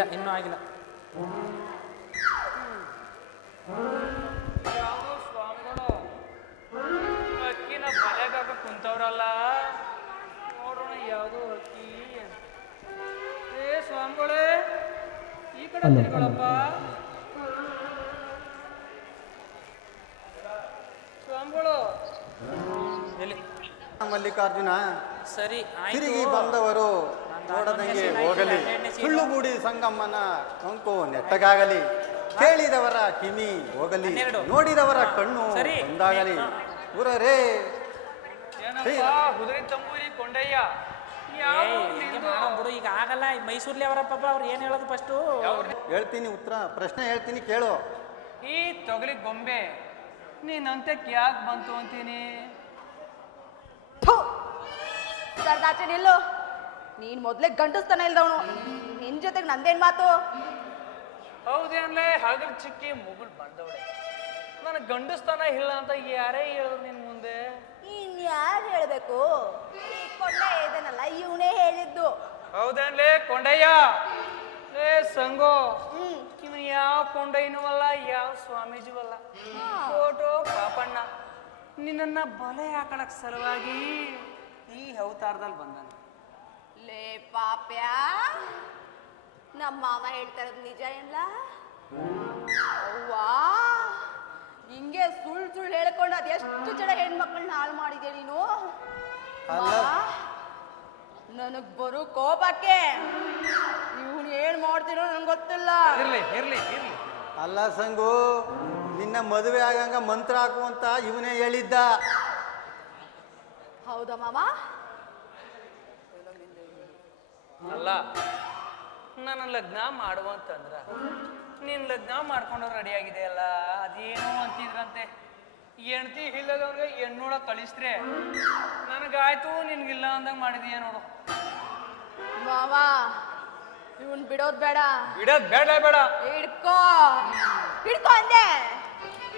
ಇಲ್ಲ, ಇನ್ನೂ ಆಗಿಲ್ಲ. ಯಾವುದು ಸ್ವಾಮಿಗಳು ಅಕ್ಕಿನ ಬಲೆಗಾಕ ಕುಂತವ್ರಲ್ಲ, ನೋಡೋಣ ಯಾವುದು ಅಕ್ಕಿ. ಏ ಸ್ವಾಮಿಗಳೇ, ಈ ಕಡೆ ತಿರುಗಳಪ್ಪ. ಸ್ವಾಮಿಗಳು ಎಲ್ಲಿ? ಮಲ್ಲಿಕಾರ್ಜುನ, ಸರಿ ತಿರುಗಿ ಬಂದವರು ನೋಡದಂಗೆ ಹೋಗಲಿ, ಸುಳ್ಳು ಮೂಡಿ ಸಂಗಮ್ಮನ ಕೊಂಕು ನೆಟ್ಟಗಾಗಲಿ, ಕೇಳಿದವರ ಕಿವಿ ಹೋಗಲಿ, ನೋಡಿದವರ ಕಣ್ಣು ಒಂದಾಗಲಿ. ಗುರರೇ ಏನಪ್ಪ ಕುದುರೆ ತಂಬೂರಿ ಕೊಂಡಯ್ಯ, ಬಿಡು, ಈಗ ಆಗಲ್ಲ. ಮೈಸೂರ್ಲಿ ಅವರ ಪಾಪ ಅವ್ರು ಏನು ಹೇಳೋದು ಫಸ್ಟು ಹೇಳ್ತೀನಿ, ಉತ್ತರ ಪ್ರಶ್ನೆ ಹೇಳ್ತೀನಿ ಕೇಳು. ಈ ತೊಗಲಿ ಗೊಂಬೆ ನೀನಂತಕ್ಕೆ ಯಾಕೆ ಬಂತು ಅಂತೀನಿ? ಸರ್ದಾಚೆ ನಿಲ್ಲು. ನೀನ್ ಮೊದ್ಲೇ ಗಂಡಸ್ತಾನ ಇಲ್ದವನು, ನಿನ್ ಜೊತೆಗೆ ನಂದೇನ್ ಮಾತು? ಹೌದೇನ್ಲೇ ಹಗಲ್ ಚಿಕ್ಕಿ ಮುಗುಳ್ ಬಂದವಳೆ, ನನಗೆ ಗಂಡಸ್ತಾನ ಇಲ್ಲ ಅಂತ ಯಾರೇ ಹೇಳಿದ್ರು ನಿನ್ ಮುಂದೆ? ಇನ್ಯಾರು ಹೇಳ್ಬೇಕು? ಈ ಕೊಂಡ ಇದನ್ನಲ್ಲ ಇವನೇ ಹೇಳಿದ್ದು. ಹೌದೇನ್ಲೇ ಕೊಂಡಯ್ಯ? ಲೇ ಸಂಗೋ, ಇವನ್ ಯಾವ ಕೊಂಡಯ್ಯನೂ ಅಲ್ಲ, ಯಾವ ಸ್ವಾಮೀಜಿಯೂ ಅಲ್ಲ, ಫೋಟೋ ಪಾಪಣ್ಣ ನಿನ್ನ ಬಲೆ ಹಾಕಳಕ್ ಸಲುವಾಗಿ ಈ ಅವತಾರದಲ್ಲಿ ಬಂದಾನ. ಲೇ ಪಾಪ್ಯ, ನಮ್ಮ ಮಾವ ಹೇಳ್ತಾ ಇರೋದು ನಿಜ ಇಲ್ಲ? ಅವ್ವಾ, ಹಿಂಗೆ ಸುಳ್ಳು ಹೇಳ್ಕೊಂಡು ಅದೆಷ್ಟು ಜನ ಹೆಣ್ಮಕ್ಳನ್ನ ಹಾಳು ಮಾಡಿದ್ಯಾ ನೀನು? ನನಗ್ ಬರೋ ಕೋಪಕ್ಕೆ ಇವನು ಏನ್ ಮಾಡ್ತೀನೋ ನಂಗೆ ಗೊತ್ತಿಲ್ಲ. ಇರ್ಲಿ ಇರ್ಲಿ ಇರ್ಲಿ. ಅಲ್ಲ ಸಂಗು, ನಿನ್ನ ಮದುವೆ ಆಗಂಗ ಮಂತ್ರ ಹಾಕು ಅಂತ ಇವನೇ ಹೇಳಿದ್ದ. ಹೌದಾ ಮಾವ? ಅಲ್ಲ, ನನ್ನ ಲಗ್ನ ಮಾಡುವಂತಂದ್ರ ನೀನ್ ಲಗ್ನ ಮಾಡ್ಕೊಂಡು ರೆಡಿ ಆಗಿದೆಯಲ್ಲ, ಅದೇನು ಅಂತಿದ್ರಂತೆ, ಹೆಣ್ತಿ ಇಲ್ಲದವ್ರಿಗೆ ಹೆಣ್ಣೋಳ ಕಳಿಸ್ರೆ ನನಗಾಯ್ತು, ನಿನ್ಗಿಲ್ಲ ಅಂದಂಗ ಮಾಡಿದೀಯ ನೋಡು. ಮಾವ, ಇವನ್ ಬಿಡೋದ್ ಬೇಡ. ಬಿಡೋದ್ ಬೇಡ ಬೇಡ, ಹಿಡ್ಕೋ ಹಿಡ್ಕೋ ಅಂದೆ.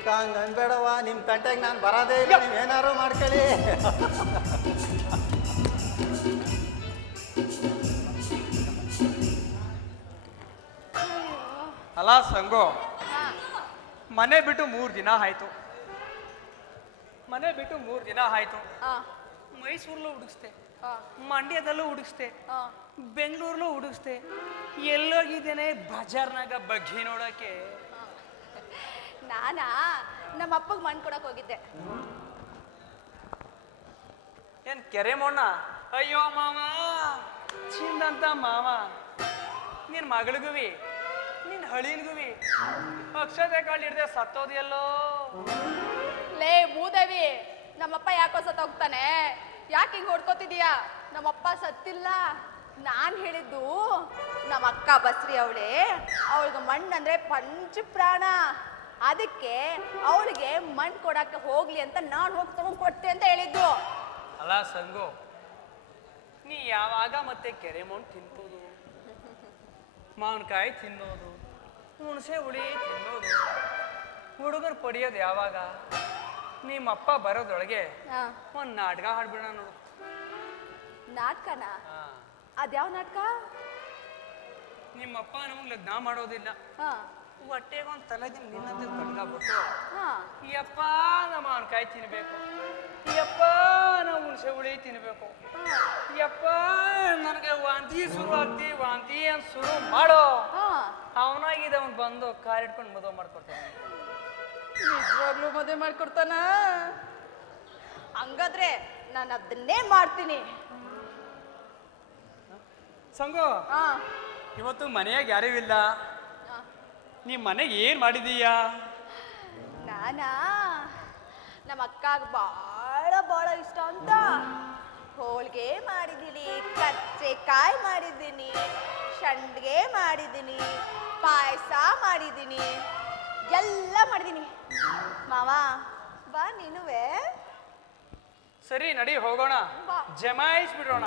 ಹಂಗ ಅನ್ಬೇಡವ, ನಿಮ್ ತಂಟೆಗೆ ನಾನು ಬರೋದೇ ಇಲ್ಲ, ನೀವ್ ಏನಾರು ಮಾಡ್ಕೊಳ್ಳಿ. ಅಲ್ಲ ಸಂಗೋ, ಮನೆ ಬಿಟ್ಟು 3 ದಿನ ಆಯ್ತು, ಮೈಸೂರಲ್ಲೂ ಹುಡುಕ್ಸ್ತೆ, ಮಂಡ್ಯದಲ್ಲೂ ಹುಡುಕ್ಸ್ತೆ, ಬೆಂಗಳೂರಲ್ಲೂ ಹುಡುಕ್ಸ್ತೆ, ಎಲ್ಲೋಗಿದ್ದೇನೆ ಬಜಾರ್ನಾಗ ಬಗ್ಗಿ ನೋಡಕ್ಕೆ. ನಾನಾ ನಮ್ಮ ಅಪ್ಪಗೆ ಮಣ್ಣು ಕೊಡಕ್ ಹೋಗಿದ್ದೆ. ಏನ್ ಕೆರೆ ಮೊಣ್ಣ? ಅಯ್ಯೋ ಮಾವ, ಚಿಂದಂತ ಮಾವ, ನಿನ್ ಮಗಳಿಗುವಿ ನಿನ್ ಹಳಿನ್ಗುವಿ ಅಕ್ಷತೆ ಕಾಳು ಹಿಡ್ದೆ ಸತ್ತೋದಿಯಲ್ಲೋ. ಲೇ ಭೂದೇವಿ, ನಮ್ಮಪ್ಪ ಯಾಕೋ ಸತ್ತೋಗ್ತಾನೆ? ಯಾಕೆ ಹಿಂಗ್ ಹೊಡ್ಕೋತಿದೀಯಾ? ನಮ್ಮಪ್ಪ ಸತ್ತಿಲ್ಲ. ನಾನ್ ಹೇಳಿದ್ದು ನಮ್ಮ ಅಕ್ಕ ಬಸ್ರಿ ಅವಳೆ, ಅವಳಿಗೆ ಮಣ್ಣಂದ್ರೆ ಪಂಚ ಪ್ರಾಣ, ಅದಕ್ಕೆ ಅವಳಿಗೆ ಮಣ್ಣು ಕೊಡಕ್ಕೆ ಹೋಗ್ಲಿ ಅಂತ ನಾನು ಹೋಗಿ ತಗೊಂಡ್ ಕೊಟ್ಟೆ ಅಂತ ಹೇಳಿದ್ದು. ಅಲ್ಲ ಸಂಗು, ನೀ ಯಾವಾಗ ಮತ್ತೆ ಕೆರೆ ಮಣ್ಣು ತಿನ್ಬೋದು, ಮಾವಿನಕಾಯಿ ತಿನ್ನೋದು, ಹುಣಸೆ ಹುಳಿ ತಿನ್ನೋದು, ಹುಡುಗರು ಪಡಿಯೋದು ಯಾವಾಗ? ನಿಮ್ಮಪ್ಪ ಬರೋದ್ರೊಳಗೆ ಒಂದು ನಾಟಕ ಹಾಡ್ಬಿಡ ನೋಡು. ನಾಟಕನ? ಅದ್ಯಾವ ನಾಟಕ? ನಿಮ್ಮಪ್ಪ ನಮಗೆ ಲಗ್ನ ಮಾಡೋದಿಲ್ಲ, ಹೊಟ್ಟೆಗೆ ಒಂದು ತಲೆದಿನ ನಿನ್ನಂತೆ ಕಟ್ಕಾಬಿಟ್ಟು, ಯಪ್ಪ ನಮ್ಮ ಮಾವಿನಕಾಯಿ ತಿನ್ಬೇಕು, ಯಪ್ಪ ನಾವು ಹುಣಸೆ ಹುಳಿ ತಿನ್ಬೇಕು, ಯಪ್ಪ ನನಗೆ ವಾಂತಿ ಶುರು ಆಗ್ತಿ, ವಾಂತಿ ಅಂತ ಶುರು ಮಾಡೋ, ಅವನಾಗಿದೆ ಅವ್ನು ಬಂದು ಕಾರ್ ಇಟ್ಕೊಂಡು ಮದುವೆ ಮಾಡ್ಕೊಡ್ತಾನೆ. ನಿಜವಾಗ್ಲೂ ಮದುವೆ ಮಾಡ್ಕೊಡ್ತಾನ? ಹಂಗಾದ್ರೆ ನಾನು ಅದನ್ನೇ ಮಾಡ್ತೀನಿ. ಸಂಗು, ಇವತ್ತು ಮನೆಯಾಗ ಯಾರೂ ಇಲ್ಲ, ನೀ ಮನೆಗೆ ಏನ್ ಮಾಡಿದೀಯಾ? ನಾನಾ ನಮ್ಮ ಅಕ್ಕಾಗ ಬಹಳ ಇಷ್ಟ ಅಂತ ಹೋಳಿಗೆ ಮಾಡಿದ್ದೀನಿ, ಕಚ್ಚೆಕಾಯಿ ಮಾಡಿದ್ದೀನಿ, ಸಂಡ್ಗೆ ಮಾಡಿದ್ದೀನಿ, ಪಾಯಸ ಮಾಡಿದ್ದೀನಿ, ಎಲ್ಲ ಮಾಡಿದ್ದೀನಿ. ಮಾವ ಬಾ ನೀನುವೆ. ಸರಿ ನಡಿ ಹೋಗೋಣ, ಜಮಾಯಿಸ್ಬಿಡೋಣ.